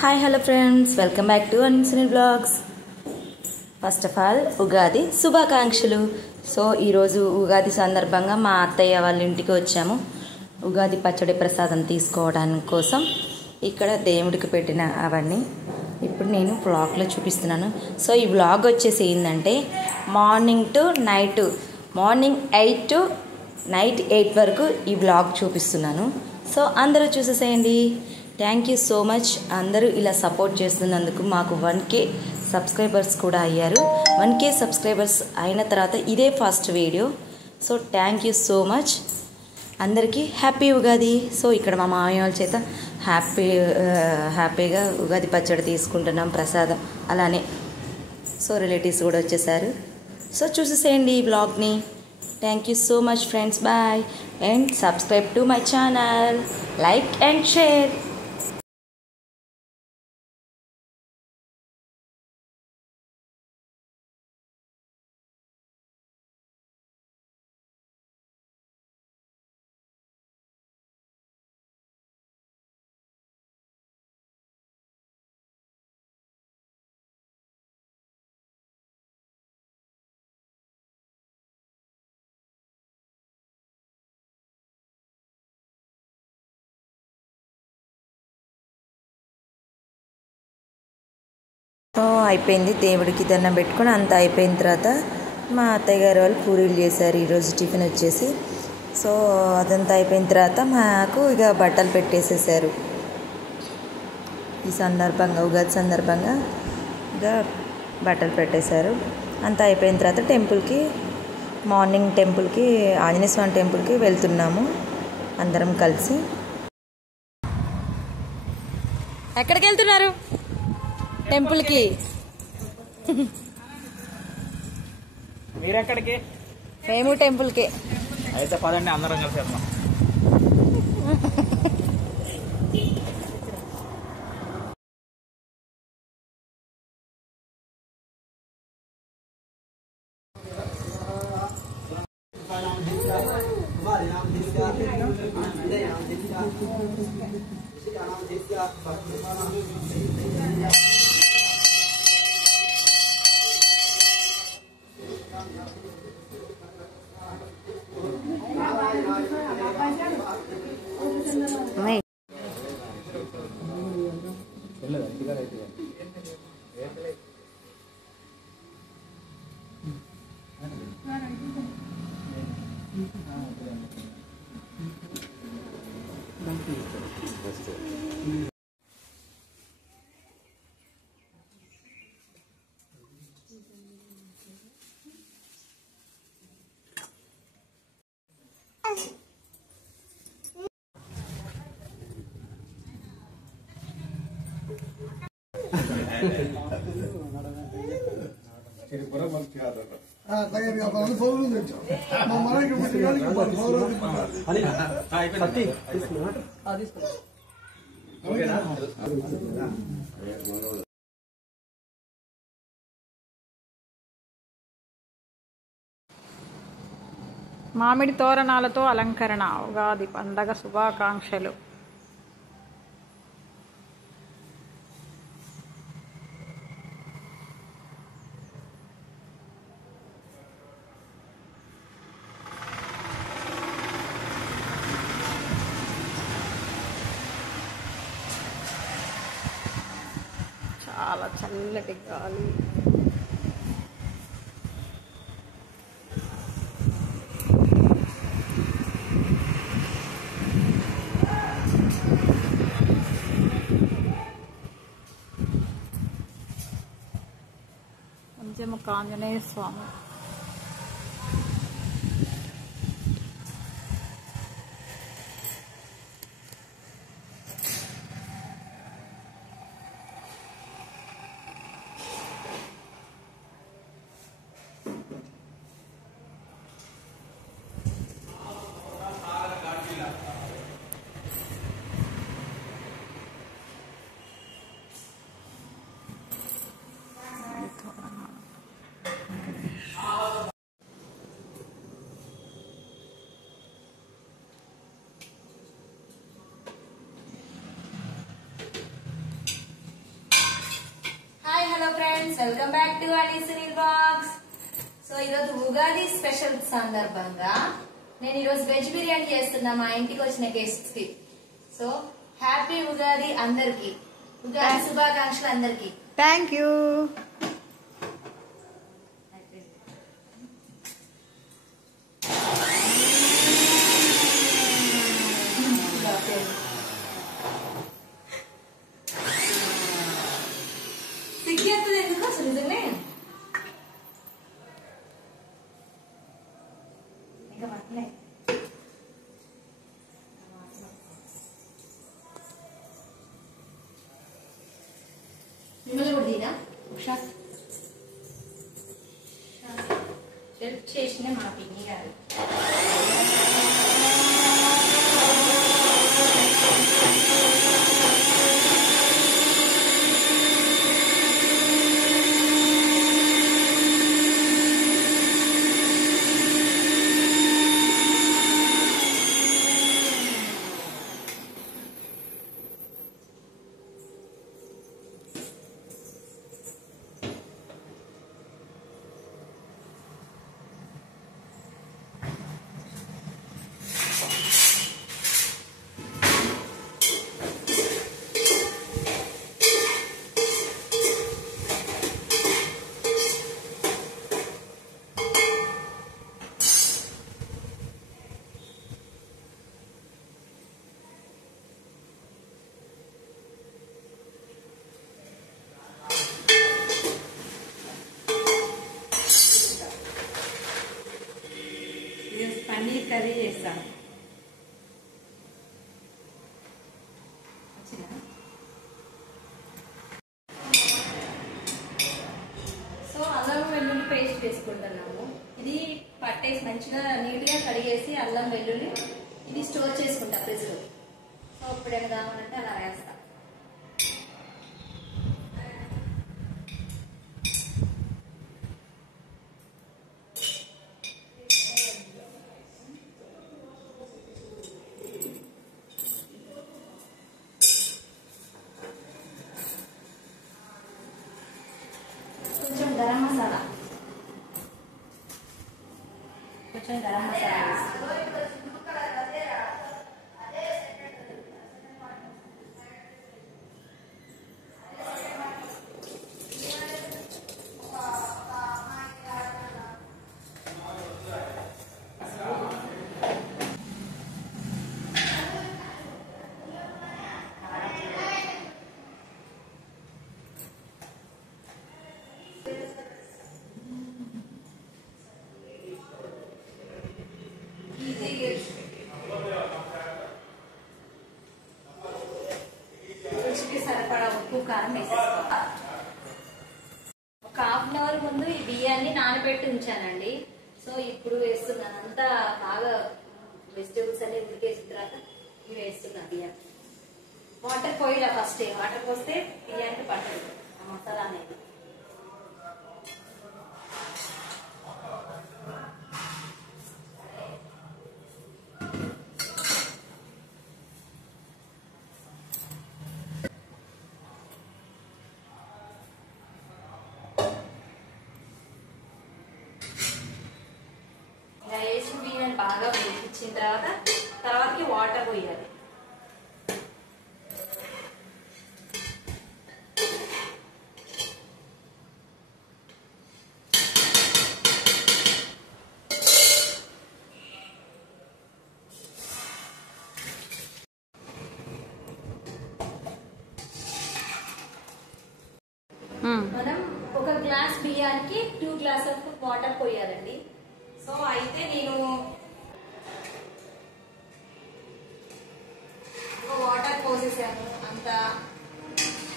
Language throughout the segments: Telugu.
Hi hello friends, welcome back to అన్సిని blogs. First of all Ugadi శుభాకాంక్షలు. సో ఈరోజు ఉగాది సందర్భంగా మా అత్తయ్య వాళ్ళ ఇంటికి వచ్చాము. ఉగాది పచ్చడి ప్రసాదం తీసుకోవడానికి కోసం ఇక్కడ దేవుడికి పెట్టిన అవన్నీ ఇప్పుడు నేను వ్లాగ్లో చూపిస్తున్నాను. సో ఈ వ్లాగ్ వచ్చేసి ఏంటంటే morning to night, morning 8 to night 8 వరకు ఈ వ్లాగ్ చూపిస్తున్నాను. సో అందరూ చూసేసేయండి. Thank you so much. అందరూ ఇలా సపోర్ట్ చేస్తున్నందుకు. మాకు 1K సబ్స్క్రైబర్స్ కూడా అయ్యారు. 1K సబ్స్క్రైబర్స్ అయిన తర్వాత ఇదే first video. So thank you so much. అందరికీ హ్యాపీ ఉగాది. సో ఇక్కడ మా మామయ్య వాళ్ళ చేత హ్యాపీగా ఉగాది పచ్చడి తీసుకుంటున్నాం, ప్రసాదం అలానే. సో రిలేటివ్స్ కూడా వచ్చేసారు. సో చూసేసేయండి ఈ బ్లాగ్ని. Thank you so much friends. Bye and subscribe to my channel, like and share. అయిపోయింది, దేవుడికి దండం పెట్టుకొని అంతా అయిపోయిన తర్వాత మా అత్తయ్య గారు వాళ్ళు పూరీలు చేశారు ఈరోజు టిఫిన్ వచ్చేసి. సో అదంతా అయిపోయిన తర్వాత మాకు ఇక బట్టలు పెట్టేసేసారు. ఈ సందర్భంగా ఉగాది సందర్భంగా ఇక బట్టలు పెట్టేశారు. అంతా అయిపోయిన తర్వాత టెంపుల్కి, మార్నింగ్ టెంపుల్కి, ఆంజనేయ స్వామి టెంపుల్కి వెళ్తున్నాము అందరం కలిసి. ఎక్కడికి వెళ్తున్నారు? టెంపుల్కి. మీరెక్కడికి? మేము టెంపుల్కి. అయితే పదండి అందరం కలిసి వెళ్దాం. మామిడి తోరణాలతో అలంకరణ. ఉగాది పండగ శుభాకాంక్షలు. చాలా చల్లటి గాలి. Panchamukha Anjaneya Swamy. Hello friends, welcome back to అని సునీల్ బ్లాగ్స్. సో ఈరోజు ఉగాది స్పెషల్ సందర్భంగా నేను ఈరోజు వెజ్ బిర్యానీ చేస్తున్నా మా ఇంటికి వచ్చిన గెస్ట్స్ కి. సో హ్యాపీ ఉగాది అందరికి, ఉగాది శుభాకాంక్షలు అందరికి. Thank you. సిగ్గేస్తుంది ఎందుకు అసలు నిజమే? ఇంకా పట్టలే. మిమ్మల్ని కూడా తీరా ఉషా హెల్ప్ చేసిన మా పిన్ని గారు. పన్నీర్ కర్రీ చేస్తాను. సో అల్లం వెల్లుల్లి పేస్ట్ వేసుకుంటున్నాము. ఇది పట్టేసి మంచిగా నీట్గా కడిగేసి అల్లం వెల్లుల్లి ఇది స్టోర్ చేసుకుంటా ఫ్రిడ్జ్ లో. సో ఇప్పుడేం కావాలంటే అలా వేస్తా. కొంచెం గరం మసాలా రుచికి సరిపడా ఉప్పు కారం వేసేసుకోవాలి. ఒక హాఫ్ అన్ అవర్ ముందు ఈ బియ్యాన్ని నానబెట్టి ఉంచానండి. సో ఇప్పుడు వేస్తున్నాను. అంతా బాగా వెజిటేబుల్స్ అన్ని ఉడికేసిన తర్వాత ఇవి వేస్తున్నాను. బియ్యం వాటర్ పోయిలా, ఫస్ట్ వాటర్ పోస్తే బియ్యానికి పట్టదు ఆ మసాలా అనేది. ఇలా వేసిన బియ్యాన్ని బాగా వేయించిన తర్వాతకి వాటర్ పోయాలి. మనం ఒక గ్లాస్ బియ్యానికి 2 గ్లాసెస్ వాటర్ పోయాలండి. సో అయితే నేను వాటర్ పోసేసాను. అంత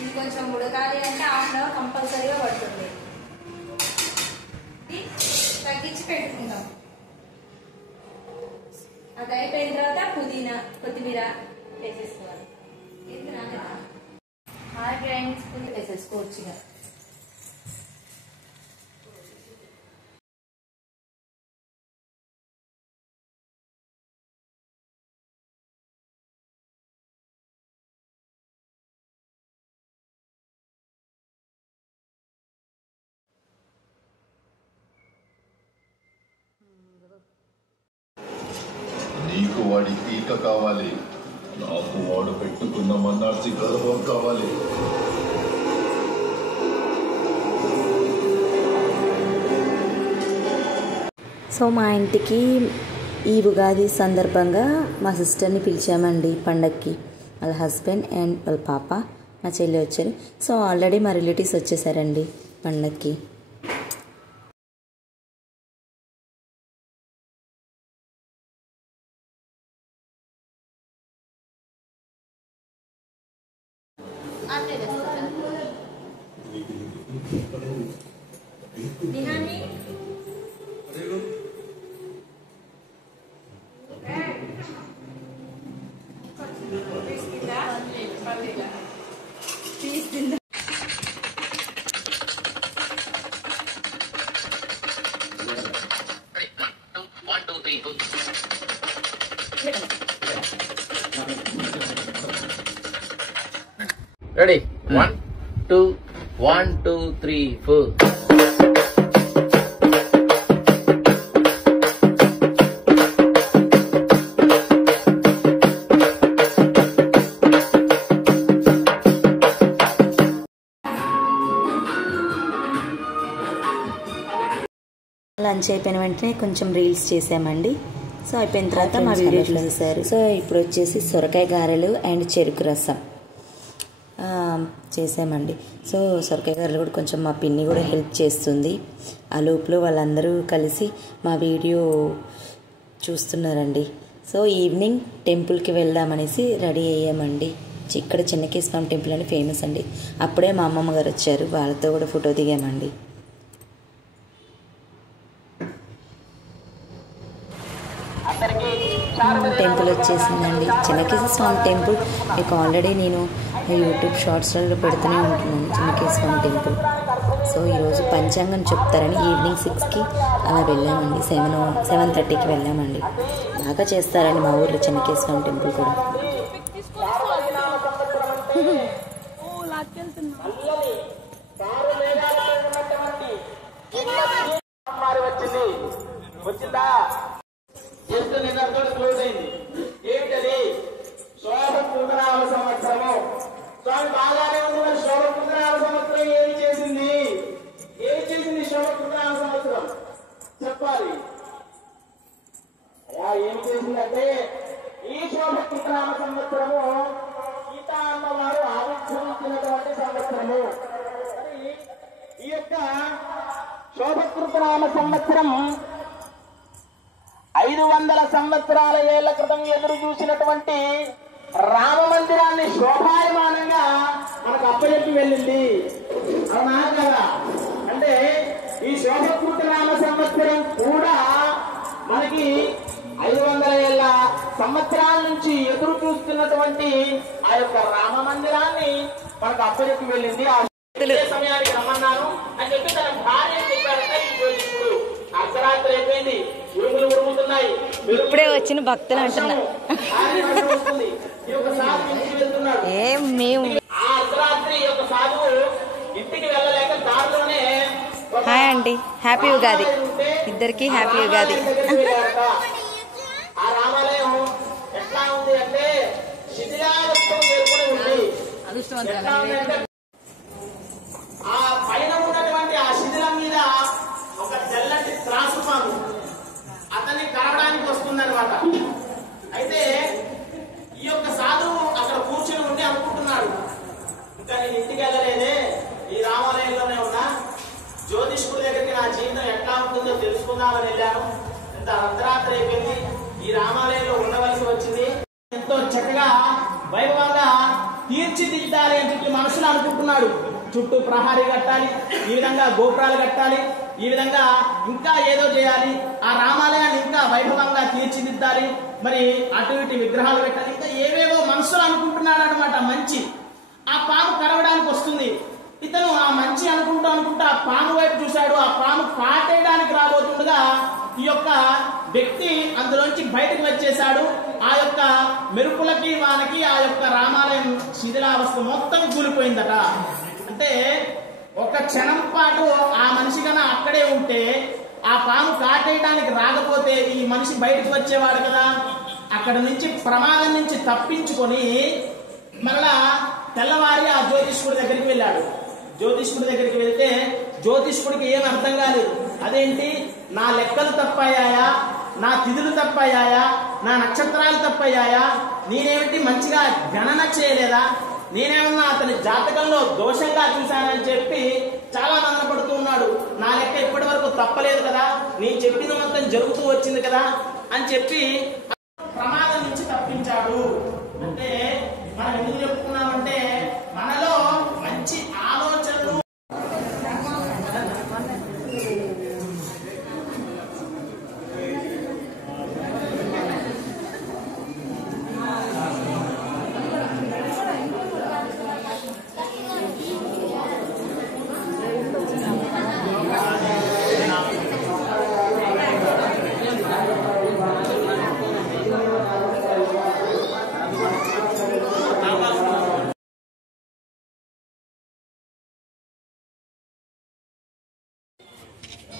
ఇది కొంచెం ఉడకాలి అంటే హాఫ్ అన్ అవర్ కంపల్సరీగా పడుతుంది. తగ్గించి పెట్టుకుందాం. అది అయిపోయిన తర్వాత పుదీనా కొత్తిమీర వేసేసుకోవాలి. గ్రైండ్ వేసేసుకోవచ్చు ఇక. ఇక కావాలి, నాకు వాడు పెట్టుకున్న మన్నార్సి గర్వం కావాలి. సో మా ఇంటికి ఈ ఉగాది సందర్భంగా మా సిస్టర్ని పిలిచామండి పండక్కి. వాళ్ళ హస్బెండ్ అండ్ వాళ్ళ పాప, మా చెల్లి వచ్చారు. సో ఆల్రెడీ మా రిలేటివ్స్ వచ్చేసారండి పండక్కి. Ready? 1, 2, 1, 2, 3, 4. లంచ్ అయిపోయిన వెంటనే కొంచెం రీల్స్ చేసామండి. సో అయిపోయిన తర్వాత మా వీడియో చూసేసారు. సో ఇప్పుడు వచ్చేసి సొరకాయ గారెలు అండ్ చెరుకు రసం చేసామండి. సో సొరకాయ గారెలు కూడా కొంచెం మా పిన్ని కూడా హెల్ప్ చేస్తుంది. ఆ లోపల వాళ్ళందరూ కలిసి మా వీడియో చూస్తున్నారండి. సో ఈవినింగ్ టెంపుల్కి వెళ్దామనేసి రెడీ అయ్యామండి. ఇక్కడ చిన్నకేశ్వరం టెంపుల్ అని ఫేమస్ అండి. అప్పుడే మా అమ్మమ్మ గారు వచ్చారు, వాళ్ళతో కూడా ఫోటో దిగామండి. టెంపుల్ వచ్చేసిందండి, చిన్నకేశ్వర స్వామి టెంపుల్. మీకు ఆల్రెడీ నేను యూట్యూబ్ షార్ట్స్లలో పెడుతూనే ఉంటున్నాను చిన్నకేశ్వర స్వామి టెంపుల్. సో ఈరోజు పంచాంగం చెప్తారని ఈవినింగ్ 6కి అలా వెళ్ళామండి. 7:30కి వెళ్ళామండి. బాగా చేస్తారండి మా ఊర్లో చిన్నకేశ్వర స్వామి టెంపుల్ కూడా. ఏంటది? శోభకృతనామ సంవత్సరము. స్వామి బాగానే ఉంది. మరి శోభకృతనామ సంవత్సరం ఏమి చేసింది? ఏమి చేసింది శోభకృతనామ సంవత్సరం? చెప్పాలి. ఏమి చేసిందంటే, ఈ శోభకృతనామ సంవత్సరము సీతా అమ్మవారు ఆవిర్భవించినటువంటి సంవత్సరము. ఈ యొక్క శోభకృతనామ సంవత్సరం 500 సంవత్సరాల ఏళ్ల క్రితం ఎదురు చూసినటువంటి రామ మందిరాన్ని శోభాయమానంగా మనకు అప్పచెప్పి వెళ్ళింది. అవునా కదా? అంటే ఈ శోభకృత నామ సంవత్సరం కూడా మనకి 500 ఏళ్ల సంవత్సరాల నుంచి ఎదురు చూస్తున్నటువంటి ఆ యొక్క రామ మందిరాన్ని మనకు అప్పచెప్పి వెళ్ళింది. ఆ సమయానికి రమ్మన్నాను అని చెప్పి తన భార్య చెప్పారట ఈ జ్యోతిష్కుడు. అర్ధరాత్రి అయిపోయింది, ఉరుములు ఉరుముతున్నాయి. ఇప్పుడే వచ్చిన భక్తులు అంటున్నా ఏం మేము. ఆ అర్ధరాత్రి యొక్క సాధువు ఇంటికి వెళ్ళలేక దారిలోనే హాయ్ అండి, హ్యాపీ ఉగాది ఇద్దరికి, హ్యాపీ ఉగాది. ఆ రామాలయం ఎట్లా ఉంది అంటే శిథిలావస్థం చేరుకుని ఉంది. ఎట్లా ఉంది అంటే ఆ పైన ఉన్నటువంటి ఆ శిథిలం మీద ఒక తెల్లటి త్రాసు పాము అతన్ని కరవడానికి వస్తుందన్నమాట. అయితే ఈ యొక్క సాధువు అక్కడ కూర్చుని ఉండి అనుకుంటున్నాడు, ఇంకా నేను ఇంటికి వెళ్ళలేదే, ఈ రామాలయంలోనే ఉన్నా, జ్యోతిష్కుడి దగ్గరికి నా జీవితం ఎట్లా ఉంటుందో తెలుసుకుందామని వెళ్ళాను. ఇంత అర్ధరాత్రి అయిపోయింది, ఈ రామాలయంలో ఉండవలసి వచ్చింది. ఎంతో చక్కగా వైభవంగా తీర్చిదిద్దాలి అని చెప్పి మనసులో అనుకుంటున్నాడు. చుట్టూ ప్రహారీ కట్టాలి, ఈ విధంగా గోపురాలు కట్టాలి, ఈ విధంగా ఇంకా ఏదో చేయాలి, ఆ రామాలయాన్ని ఇంకా వైభవంగా తీర్చిదిద్దాలి, మరి అటు ఇటు విగ్రహాలు పెట్టాలి, ఇంకా ఏవేవో మనసులో అనుకుంటున్నాడు అనమాట. మంచి ఆ పాము కరవడానికి వస్తుంది. ఇతను ఆ మంచి అనుకుంటూ ఆ పాము వైపు చూశాడు. ఆ పాము కాటేయడానికి రాబోతుండగా ఈ యొక్క వ్యక్తి అందులోంచి బయటకు వచ్చేశాడు. ఆ యొక్క మెరుపులకి వానికి ఆ యొక్క రామాలయం శిథిలావస్థ మొత్తం కూలిపోయిందట. అంటే ఒక క్షణం పాటు ఆ మనిషి కన్నా అక్కడే ఉంటే, ఆ పాము కాటేయడానికి రాకపోతే ఈ మనిషి బయటకు వచ్చేవాడు కదా. అక్కడ నుంచి ప్రమాదం నుంచి తప్పించుకొని మరలా తెల్లవారి ఆ జ్యోతిష్కుడి దగ్గరికి వెళ్ళాడు. జ్యోతిష్కుడి దగ్గరికి వెళ్తే జ్యోతిష్కుడికి ఏం అర్థం కాలేదు. అదేంటి, నా లెక్కలు తప్పయ్యాయా, నా తిథులు తప్పయ్యాయా, నా నక్షత్రాలు తప్పయ్యాయా, నేనేమిటి మంచిగా గణన చేయలేదా, నేనేమన్నా అతని జాతకంలో దోషంగా చూశానని చెప్పి చాలా ఆనందపడుతూ ఉన్నాడు. నా లెక్క ఇప్పటి వరకు తప్పలేదు కదా, నేను చెప్పిన మొత్తం జరుగుతూ వచ్చింది కదా అని చెప్పి ప్రమాదం నుంచి తప్పించాడు. అంటే మనం ఎందుకు చెప్పుకున్నామంటే మనలో మంచి ఆలోచనలు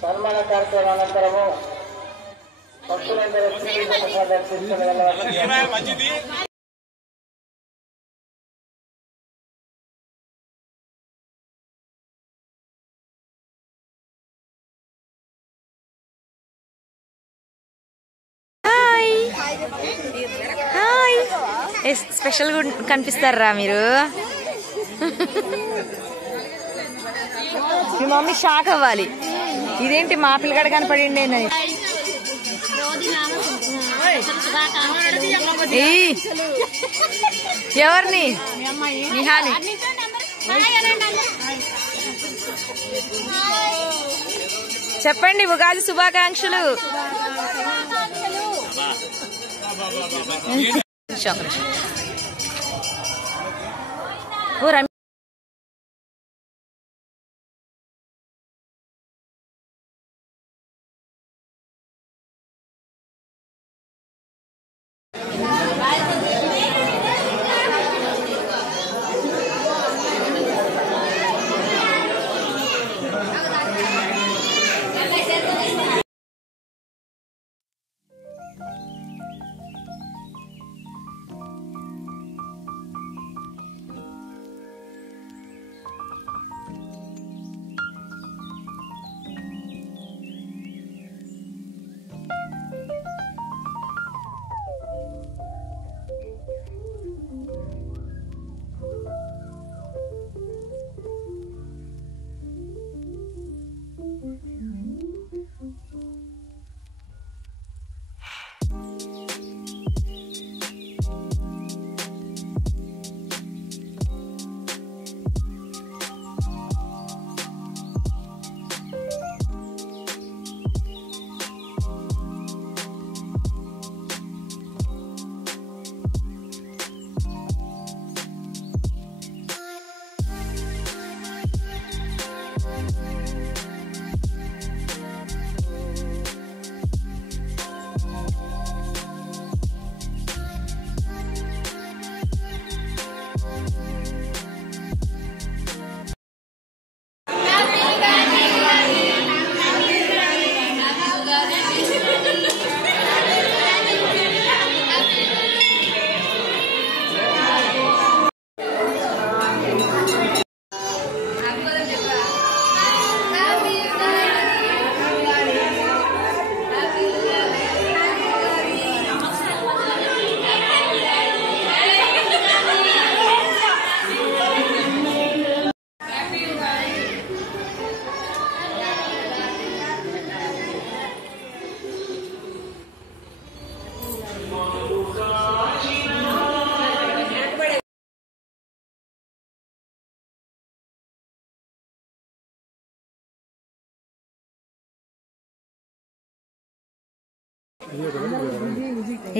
సన్మాన కార్యక్రమం అనంతరము భక్తులందరూ స్పెషల్ కనిపిస్తారా మీరు? మీ మమ్మీ షాక్ అవ్వాలి, ఇదేంటి మా పిల్లగాడు కనపడిండి అని. ఎవరిని? నిహాని. చెప్పండి ఉగాది శుభాకాంక్షలు. ఓ రమ్య,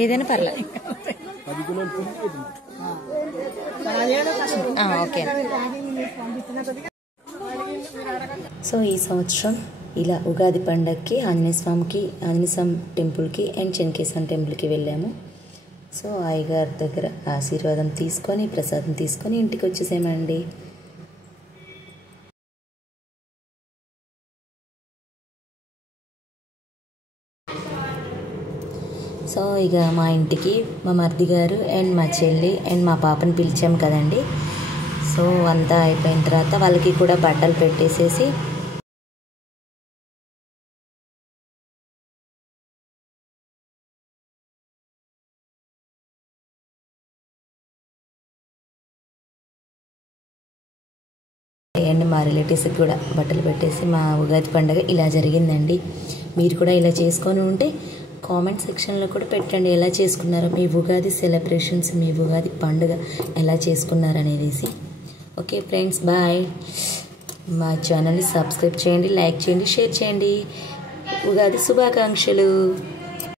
ఏదైనా పర్లేదు. ఓకే. సో ఈ సంవత్సరం ఇలా ఉగాది పండగకి ఆంజనేయ స్వామి టెంపుల్కి అండ్ చెన్నకేశవ టెంపుల్కి వెళ్ళాము. సో అయ్యగారి దగ్గర ఆశీర్వాదం తీసుకొని ప్రసాదం తీసుకొని ఇంటికి వచ్చేసామండి. సో ఇక మా ఇంటికి మా మరిది గారు అండ్ మా చెల్లి అండ్ మా పాపని పిలిచాం కదండి. సో అంతా అయిపోయిన తర్వాత వాళ్ళకి కూడా బట్టలు పెట్టేసేసి అండ్ మా రిలేటివ్స్కి కూడా బట్టలు పెట్టేసి మా ఉగాది పండుగ ఇలా జరిగిందండి. మీరు కూడా ఇలా చేసుకొని ఉంటే కామెంట్ సెక్షన్లో కూడా పెట్టండి ఎలా చేసుకున్నారో, మీ ఉగాది సెలబ్రేషన్స్, మీ ఉగాది పండుగ ఎలా చేసుకున్నారనేసి. Okay friends, bye. మా ఛానల్ని సబ్స్క్రైబ్ చేయండి, లైక్ చేయండి, షేర్ చేయండి. ఉగాది శుభాకాంక్షలు.